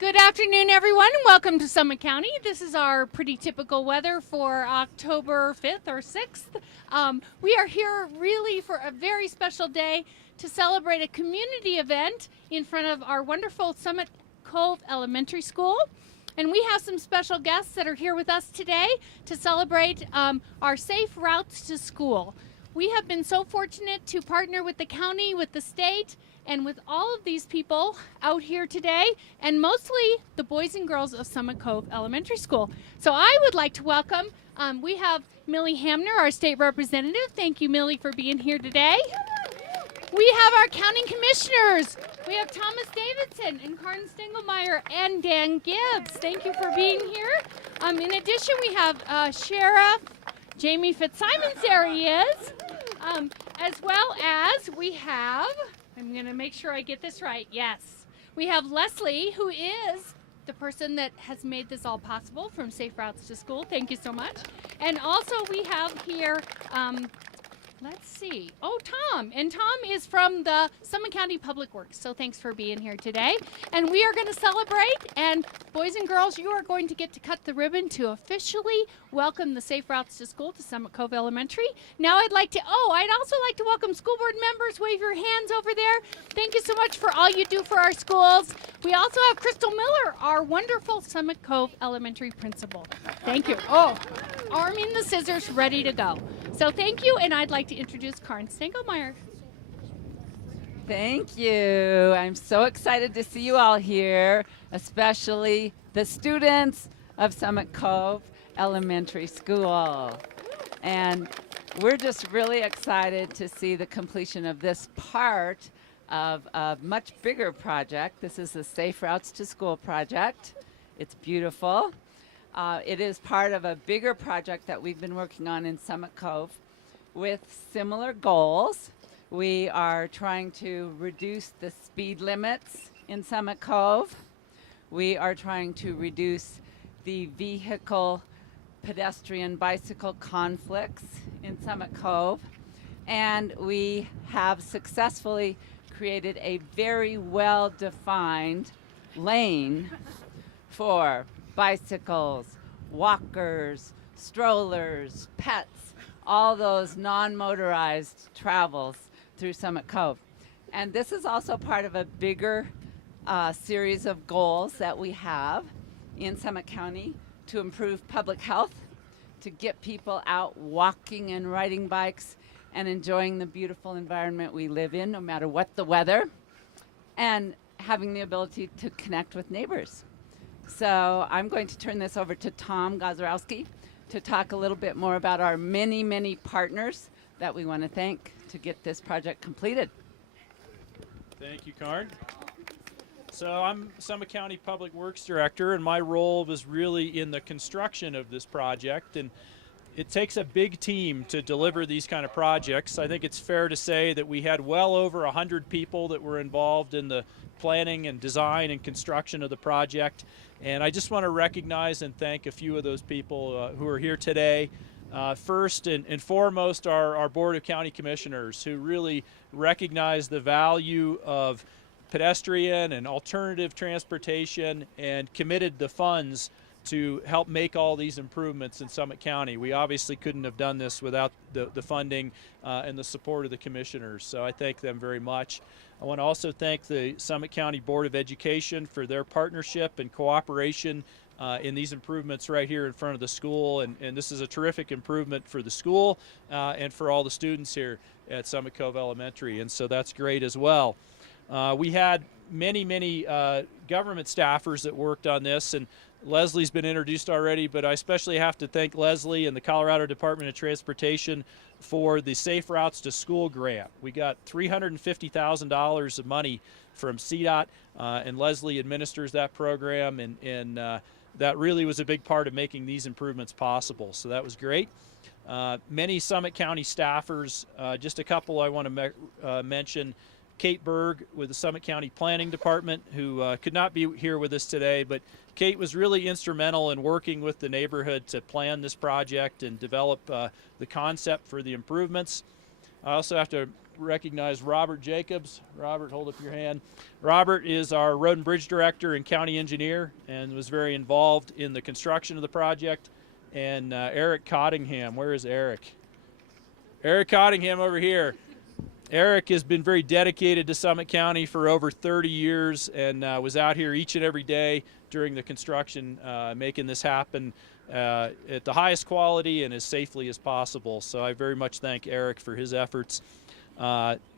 Good afternoon, everyone, and welcome to Summit County. This is our pretty typical weather for October 5th or 6th. We are here really for a very special day to celebrate a community event in front of our wonderful Summit Cove Elementary School. And we have some special guests that are here with us today to celebrate our safe routes to school. We have been so fortunate to partner with the county, with the state, and with all of these people out here today, and mostly the boys and girls of Summit Cove Elementary School. So I would like to welcome, we have Millie Hamner, our state representative. Thank you, Millie, for being here today. We have our county commissioners. We have Thomas Davidson and Karin Stengelmeyer and Dan Gibbs. Thank you for being here. In addition, we have Sheriff Jamie Fitzsimons, there he is, as well as we have, I'm going to make sure I get this right. Yes. We have Leslie, who is the person that has made this all possible from Safe Routes to School. Thank you so much. And also we have here, let's see. Oh, Tom. And Tom is from the Summit County Public Works. So thanks for being here today. And we are going to celebrate. And boys and girls, you are going to get to cut the ribbon to officially welcome the Safe Routes to School to Summit Cove Elementary. Now I'd also like to welcome school board members. Wave your hands over there. Thank you so much for all you do for our schools. We also have Crystal Miller, our wonderful Summit Cove Elementary principal. Thank you. Oh, arming the scissors, ready to go. So thank you, and I'd like to introduce Karin Stengelmeyer. Thank you. I'm so excited to see you all here, especially the students of Summit Cove Elementary School. And we're just really excited to see the completion of this part of a much bigger project. This is the Safe Routes to School project. It's beautiful. It is part of a bigger project that we've been working on in Summit Cove with similar goals. We are trying to reduce the speed limits in Summit Cove. We are trying to reduce the vehicle, pedestrian, bicycle conflicts in Summit Cove. And we have successfully created a very well-defined lane for bicycles, walkers, strollers, pets, all those non-motorized travels through Summit Cove. And this is also part of a bigger series of goals that we have in Summit County to improve public health, to get people out walking and riding bikes and enjoying the beautiful environment we live in, no matter what the weather, and having the ability to connect with neighbors. So I'm going to turn this over to Tom Gozorowski to talk a little bit more about our many, many partners that we want to thank to get this project completed. Thank you, Karin. So I'm Summit County Public Works Director, and my role was really in the construction of this project. And it takes a big team to deliver these kind of projects. I think it's fair to say that we had well over 100 people that were involved in the planning and design and construction of the project. And I just want to recognize and thank a few of those people who are here today. First and foremost, our Board of County Commissioners, who really recognize the value of pedestrian and alternative transportation and committed the funds to help make all these improvements in Summit County. We obviously couldn't have done this without the funding and the support of the commissioners, so I thank them very much. I want to also thank the Summit County Board of Education for their partnership and cooperation in these improvements right here in front of the school, and this is a terrific improvement for the school and for all the students here at Summit Cove Elementary, and so that's great as well. We had many government staffers that worked on this, and Leslie's been introduced already, but I especially have to thank Leslie and the Colorado Department of Transportation for the Safe Routes to School grant. We got $350,000 of money from CDOT, and Leslie administers that program, and that really was a big part of making these improvements possible, so that was great. Many Summit County staffers, just a couple I want to mention. Kate Berg with the Summit County Planning Department, who could not be here with us today, but Kate was really instrumental in working with the neighborhood to plan this project and develop the concept for the improvements. I also have to recognize Robert Jacobs. Robert, hold up your hand. Robert is our road and bridge director and county engineer and was very involved in the construction of the project. And Eric Cottingham, where is Eric? Eric Cottingham over here. Eric has been very dedicated to Summit County for over 30 years and was out here each and every day during the construction, making this happen at the highest quality and as safely as possible. So I very much thank Eric for his efforts.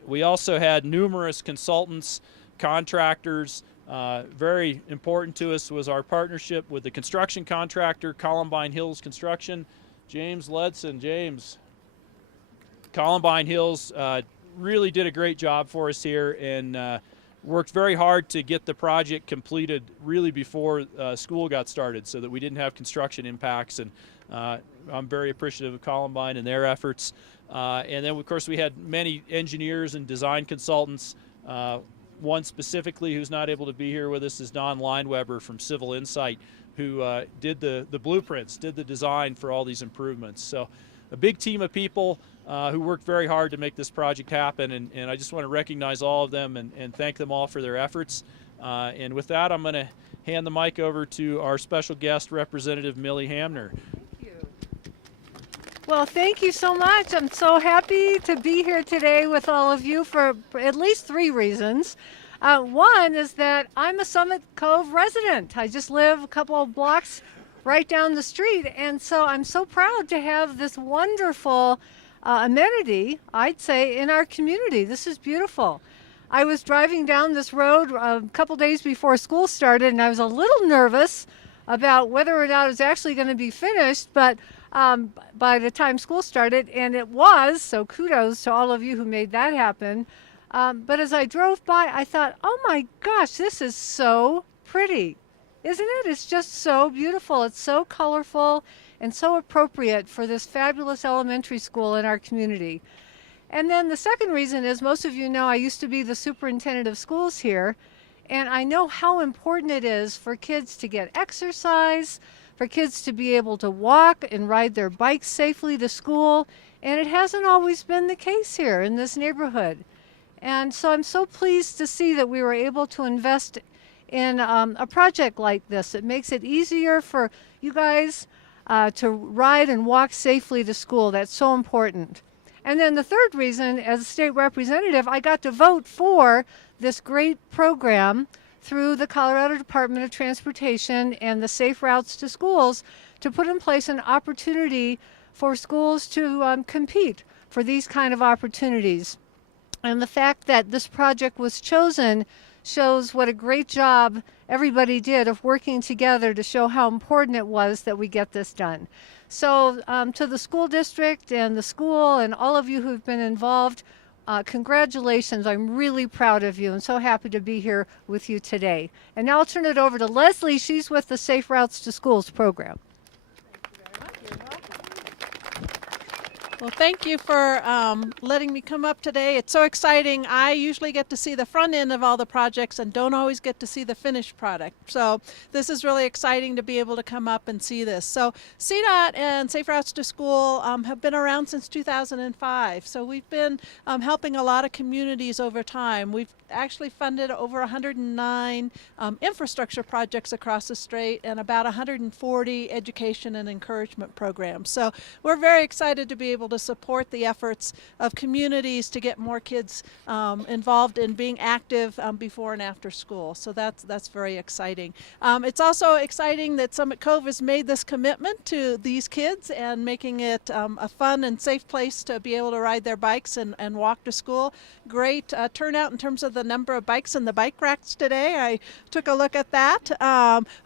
We also had numerous consultants, contractors. Very important to us was our partnership with the construction contractor, Columbine Hills Construction. James Ledson. James. Columbine Hills really did a great job for us here and worked very hard to get the project completed really before school got started so that we didn't have construction impacts. And I'm very appreciative of Columbine and their efforts. And then, of course, we had many engineers and design consultants. One specifically who's not able to be here with us is Don Lineweber from Civil Insight, who did the blueprints, did the design for all these improvements. So a big team of people who worked very hard to make this project happen, and I just want to recognize all of them and thank them all for their efforts. And with that, I'm going to hand the mic over to our special guest, Representative Millie Hamner. Well, thank you so much. I'm so happy to be here today with all of you for at least 3 reasons. One is that I'm a Summit Cove resident. I just live a couple of blocks right down the street, and so I'm so proud to have this wonderful amenity, I'd say, in our community. This is beautiful. I was driving down this road a couple days before school started, and I was a little nervous about whether or not it was actually going to be finished, but by the time school started, and it was, so kudos to all of you who made that happen. But as I drove by, I thought, oh my gosh, this is so pretty, isn't it? It's just so beautiful. It's so colorful and so appropriate for this fabulous elementary school in our community. And then the second reason is, most of you know I used to be the superintendent of schools here, and I know how important it is for kids to get exercise, for kids to be able to walk and ride their bikes safely to school, and it hasn't always been the case here in this neighborhood. And so I'm so pleased to see that we were able to invest in a project like this. It makes it easier for you guys to ride and walk safely to school. That's so important. And then the third reason, as a state representative, I got to vote for this great program through the Colorado Department of Transportation and the Safe Routes to Schools to put in place an opportunity for schools to compete for these kind of opportunities. And the fact that this project was chosen shows what a great job everybody did of working together to show how important it was that we get this done. So to the school district and the school and all of you who've been involved, congratulations. I'm really proud of you and so happy to be here with you today. And now I'll turn it over to Leslie. She's with the Safe Routes to Schools program. Well, thank you for letting me come up today. It's so exciting. I usually get to see the front end of all the projects and don't always get to see the finished product. So this is really exciting to be able to come up and see this. So CDOT and Safe Routes to School have been around since 2005. So we've been helping a lot of communities over time. We've actually funded over 109 infrastructure projects across the state and about 140 education and encouragement programs. So we're very excited to be able to support the efforts of communities to get more kids involved in being active before and after school. So that's very exciting. It's also exciting that Summit Cove has made this commitment to these kids and making it a fun and safe place to be able to ride their bikes and walk to school. Great turnout in terms of the number of bikes in the bike racks today. I took a look at that.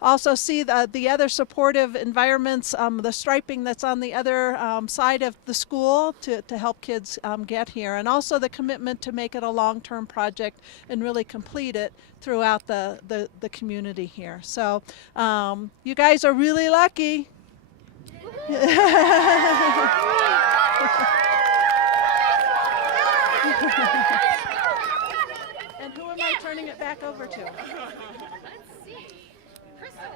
Also see the other supportive environments, the striping that's on the other side of the school to help kids get here, and also the commitment to make it a long-term project and really complete it throughout the community here. So you guys are really lucky. And who am I turning it back over to? Let's see. Crystal.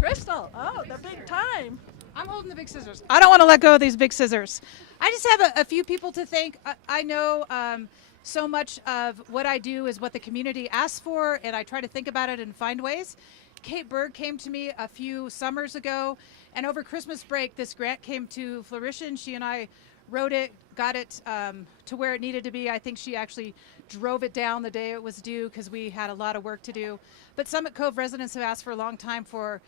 Crystal. Oh, the big time. I'm holding the big scissors. I don't want to let go of these big scissors. I just have a few people to thank. I know so much of what I do is what the community asks for, and I try to think about it and find ways. Kate Berg came to me a few summers ago, and over Christmas break, this grant came to fruition. She and I wrote it, got it to where it needed to be. I think she actually drove it down the day it was due because we had a lot of work to do. But Summit Cove residents have asked for a long time for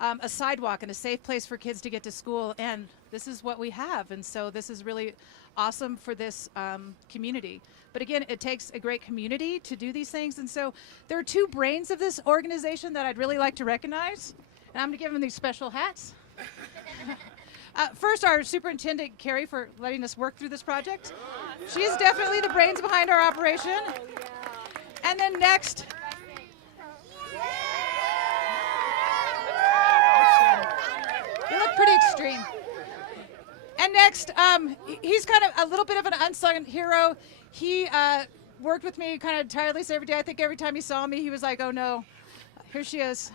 a sidewalk and a safe place for kids to get to school, and this is what we have. And so this is really awesome for this community. But again, it takes a great community to do these things. And so there are two brains of this organization that I'd really like to recognize, and I'm going to give them these special hats. First, our superintendent, Carrie, for letting us work through this project. She is definitely the brains behind our operation. And then next, you look pretty extreme. And next, he's kind of a little bit of an unsung hero. He worked with me kind of tirelessly every day. I think every time he saw me, he was like, oh no, here she is.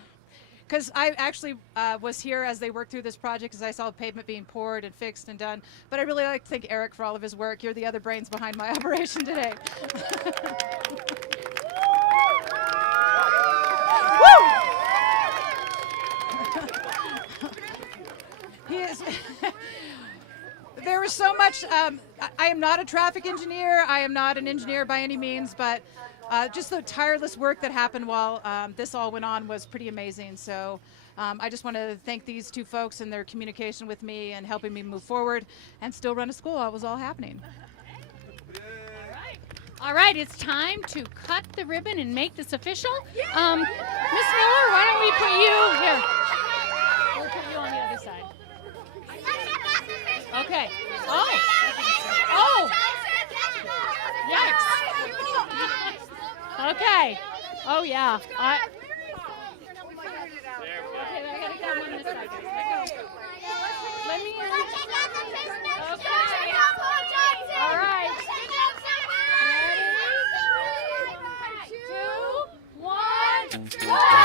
Because I actually was here as they worked through this project, because I saw the pavement being poured and fixed and done. But I really like to thank Eric for all of his work. You're the other brains behind my operation today. He is. There was so much. I am not a traffic engineer. I am not an engineer by any means, but just the tireless work that happened while this all went on was pretty amazing. So I just want to thank these two folks and their communication with me and helping me move forward and still run a school while it was all happening. All right, it's time to cut the ribbon and make this official. Miss Miller, why don't we put you here? We'll put you on the other side. Okay. Oh. Yikes. Okay. Oh yeah. Okay, I gotta get one this side. Let me. Okay. All right. Ready? 3, 2, 1. Go!